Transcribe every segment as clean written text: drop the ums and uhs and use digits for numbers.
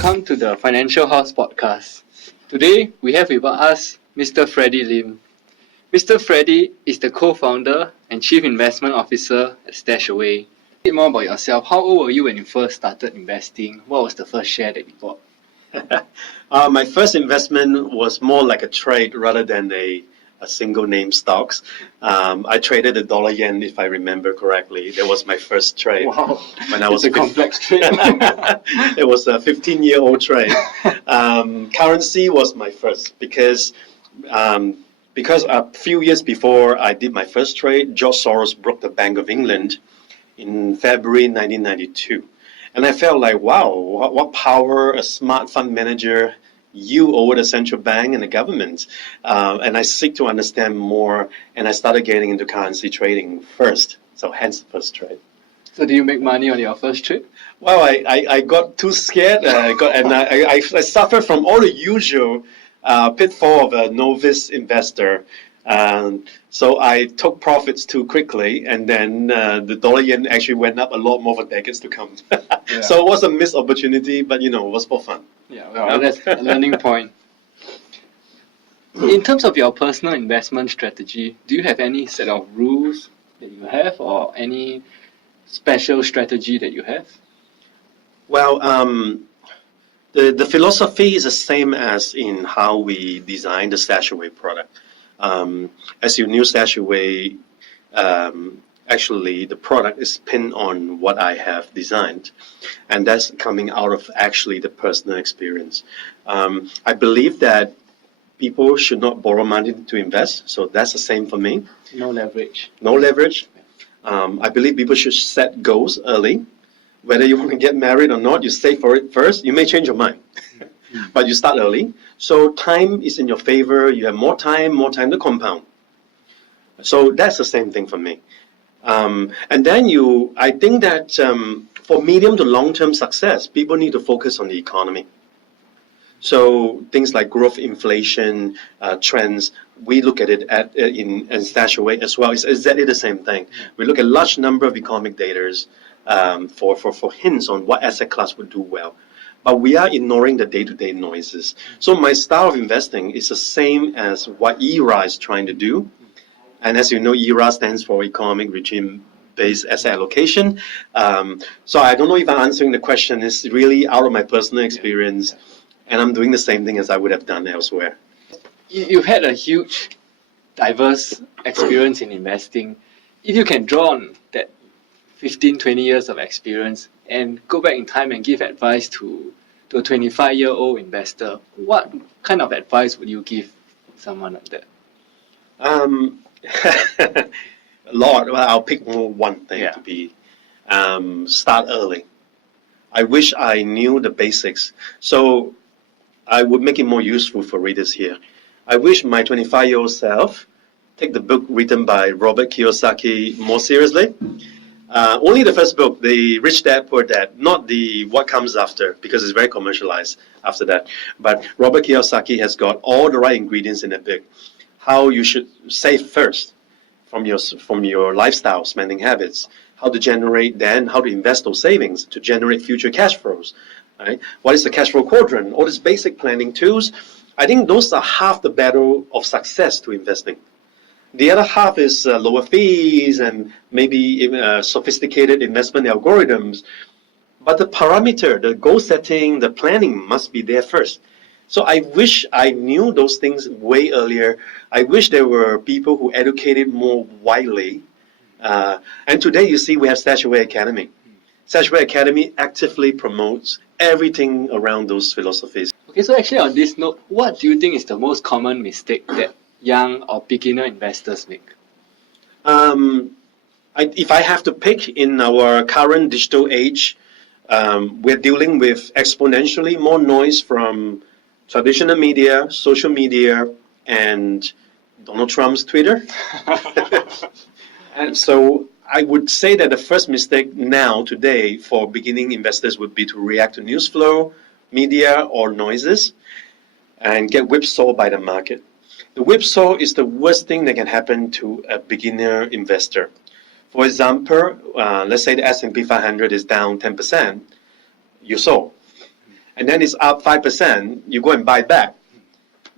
Welcome to the Financial House Podcast. Today, we have with us Mr. Freddie Lim. Mr. Freddie is the co-founder and chief investment officer at StashAway. A bit more about yourself. How old were you when you first started investing? What was the first share that you bought? My first investment was more like a trade rather than a single name stocks. I traded the dollar yen, if I remember correctly. That was my first trade. Wow, when I was it's a complex trade. It was a 15-year-old trade. Currency was my first because a few years before I did my first trade, George Soros broke the Bank of England in February 1992. And I felt like, wow, what power a smart fund manager you over the central bank and the government. And I seek to understand more, and I started getting into currency trading first. So hence the first trade. So do you make money on your first trade? Well, I got too scared. I suffered from all the usual pitfall of a novice investor. So I took profits too quickly, and then the dollar yen actually went up a lot more for decades to come. Yeah. So it was a missed opportunity, but it was for fun. Yeah, well, that's a learning point. In terms of your personal investment strategy, do you have any set of rules that you have, or any special strategy that you have? Well, the philosophy is the same as in how we design the StashAway product. As you knew, StashAway, actually the product is pinned on what I have designed, and that's coming out of actually the personal experience. I believe that people should not borrow money to invest, so that's the same for me. No leverage. No leverage. I believe people should set goals early. Whether you want to get married or not, you save for it first. You may change your mind, but you start early. So time is in your favor. You have more time to compound. So that's the same thing for me. And then I think that for medium to long-term success, people need to focus on the economy. So things like growth, inflation, trends, we look at it in StashAway as well. It's exactly the same thing. We look at a large number of economic data for hints on what asset class would do well. But we are ignoring the day-to-day noises. So my style of investing is the same as what ERA is trying to do. And as you know, ERA stands for Economic Regime-Based Asset Allocation. So I don't know if I'm answering the question. It's really out of my personal experience, and I'm doing the same thing as I would have done elsewhere. You've had a huge, diverse experience in investing. If you can draw on that 15, 20 years of experience and go back in time and give advice to a 25-year-old investor, what kind of advice would you give someone like that? Lord, well, I'll pick one thing to be start early. I wish I knew the basics, so I would make it more useful for readers here. I wish my 25-year-old self take the book written by Robert Kiyosaki more seriously. Only the first book, The Rich Dad, Poor Dad, not the What Comes After, because it's very commercialized after that. But Robert Kiyosaki has got all the right ingredients in the book. How you should save first from your lifestyle spending habits, how to invest those savings to generate future cash flows. Right? What is the cash flow quadrant? All these basic planning tools. I think those are half the battle of success to investing. The other half is lower fees and maybe sophisticated investment algorithms. But the parameter, the goal setting, the planning must be there first. So I wish I knew those things way earlier. I wish there were people who educated more widely. And today, you see, we have StashAway Academy. StashAway Academy actively promotes everything around those philosophies. Okay, so actually on this note, what do you think is the most common mistake that young or beginner investors make? If I have to pick, in our current digital age, we're dealing with exponentially more noise from traditional media, social media, and Donald Trump's Twitter. And so I would say that the first mistake now, today, for beginning investors would be to react to news flow, media, or noises, and get whipsawed by the market. The whipsaw is the worst thing that can happen to a beginner investor. For example, let's say the S&P 500 is down 10%, you sold. and then it's up 5%, you go and buy back.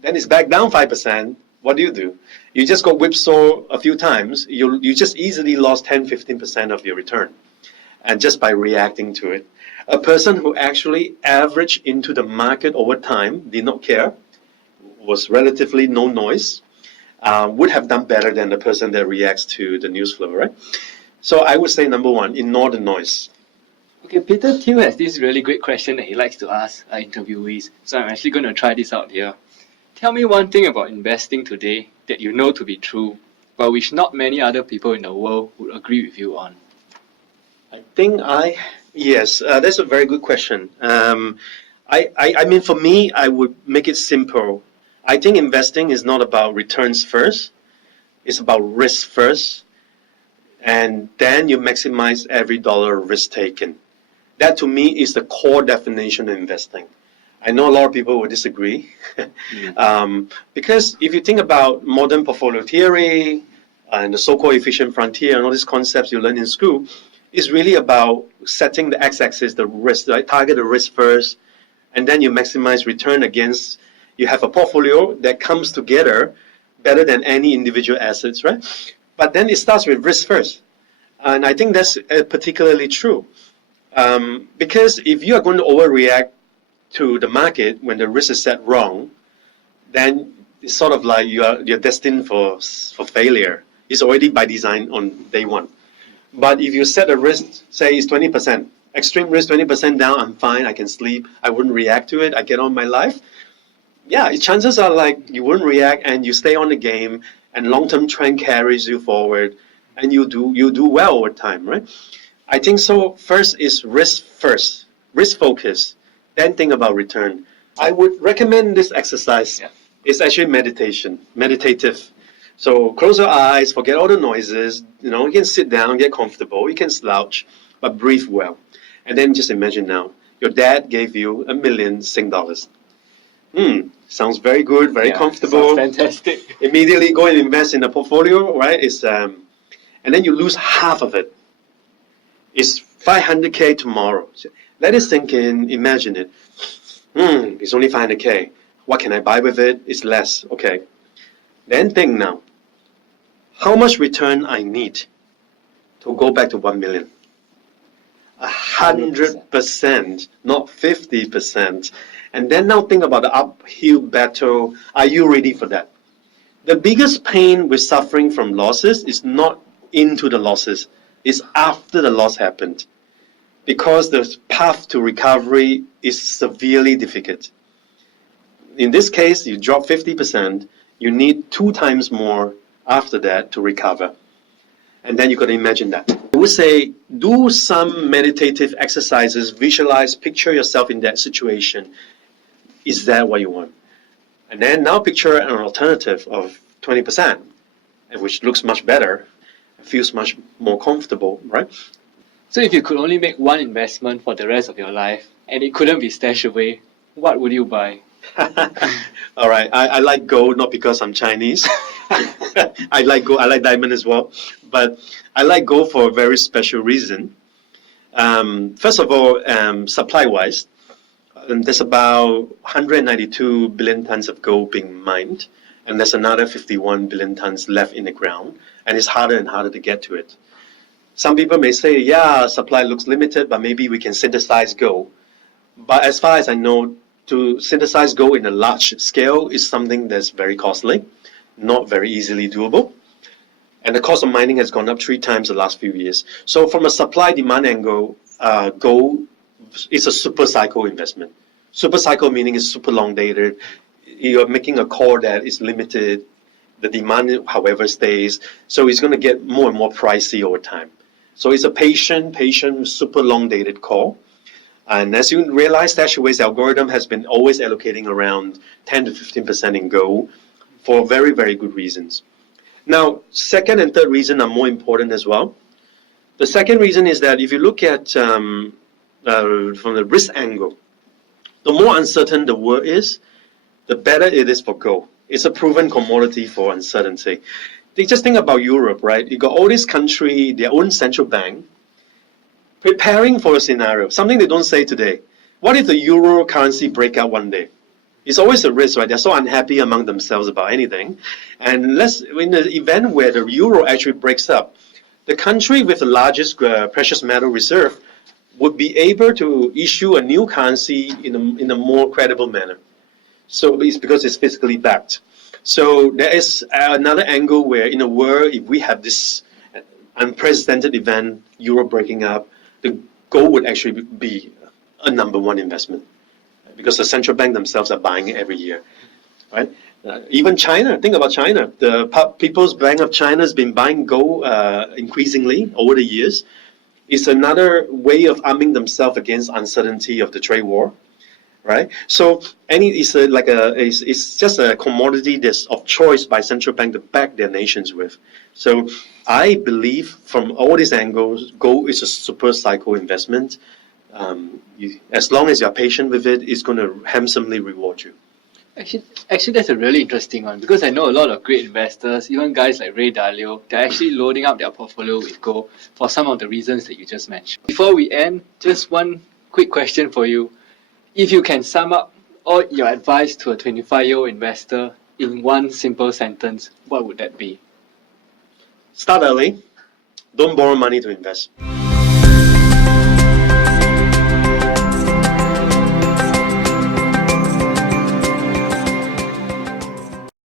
Then it's back down 5%, what do? You just got whipsaw a few times, you just easily lost 10-15% of your return, and just by reacting to it. A person who actually averaged into the market over time, did not care, was relatively no noise, would have done better than the person that reacts to the news flow, right? So I would say number one, ignore the noise. Okay, Peter Thiel has this really great question that he likes to ask our interviewees. So I'm actually going to try this out here. Tell me one thing about investing today that you know to be true, but which not many other people in the world would agree with you on. Yes, that's a very good question. I mean, for me, I would make it simple. I think investing is not about returns first. It's about risk first. And then you maximize every dollar of risk taken. That to me is the core definition of investing. I know a lot of people will disagree. Because if you think about modern portfolio theory and the so-called efficient frontier and all these concepts you learn in school, it's really about setting the x-axis, the risk, right? Target the risk first, and then you maximize return against, you have a portfolio that comes together better than any individual assets, right? But then it starts with risk first. And I think that's particularly true. Because if you are going to overreact to the market when the risk is set wrong, then it's sort of like you're destined for failure. It's already by design on day one. But if you set a risk, say it's 20%, extreme risk 20% down, I'm fine, I can sleep, I wouldn't react to it, I get on my life. Yeah, chances are like you wouldn't react and you stay on the game and long-term trend carries you forward and you do well over time, right? I think so. First is risk focus, then think about return. I would recommend this exercise. Yeah. It's actually meditative. So close your eyes, forget all the noises, you can sit down, get comfortable, you can slouch, but breathe well. And then just imagine now, your dad gave you $1 million Sing dollars. Sounds very good, very comfortable. Fantastic. Immediately go and invest in a portfolio, right? And then you lose half of it. It's 500K tomorrow. Let it sink in, imagine it. It's only 500K. What can I buy with it? It's less. Okay. Then think now, how much return I need to go back to 1 million? 100%, not 50%. And then now think about the uphill battle. Are you ready for that? The biggest pain with suffering from losses is not into the losses. It's after the loss happened. Because the path to recovery is severely difficult. In this case, you drop 50%, you need 2 times more after that to recover. And then you got to imagine that. I would say do some meditative exercises, visualize, picture yourself in that situation. Is that what you want? And then now picture an alternative of 20%, which looks much better, feels much more comfortable, right? So if you could only make one investment for the rest of your life and it couldn't be StashAway, what would you buy? All right, I like gold, not because I'm Chinese. I like gold, I like diamond as well. But I like gold for a very special reason. First of all, supply-wise, there's about 192 billion tons of gold being mined, and there's another 51 billion tons left in the ground, and it's harder and harder to get to it. Some people may say, yeah, supply looks limited, but maybe we can synthesize gold. But as far as I know, to synthesize gold in a large scale is something that's very costly, not very easily doable. And the cost of mining has gone up 3 times the last few years. So from a supply-demand angle, gold is a super cycle investment. Super cycle meaning it's super long dated. You're making a core that is limited. The demand, however, stays. So it's going to get more and more pricey over time. So it's a patient, super long dated core. And as you realize, StashAway's algorithm has been always allocating around 10 to 15% in gold for very, very good reasons. Now, second and third reason are more important as well. The second reason is that if you look at from the risk angle, the more uncertain the world is, the better it is for gold. It's a proven commodity for uncertainty. They just think about Europe, right? You got all this country, their own central bank, preparing for a scenario, something they don't say today. What if the euro currency break out one day? It's always a risk, right? They're so unhappy among themselves about anything. And in the event where the euro actually breaks up, the country with the largest precious metal reserve would be able to issue a new currency in a more credible manner. So it's because it's physically backed. So there is another angle where in a world, if we have this unprecedented event, euro breaking up, the gold would actually be a number one investment because the central bank themselves are buying it every year, right? Even China, think about China. The People's Bank of China has been buying gold increasingly over the years. It's another way of arming themselves against uncertainty of the trade war, right? So it's just a commodity that's of choice by central bank to back their nations with. So I believe from all these angles, gold is a super cycle investment. As long as you're patient with it, it's going to handsomely reward you. Actually, that's a really interesting one because I know a lot of great investors, even guys like Ray Dalio, they're actually loading up their portfolio with gold for some of the reasons that you just mentioned. Before we end, just one quick question for you. If you can sum up all your advice to a 25-year-old investor in one simple sentence, what would that be? Start early. Don't borrow money to invest.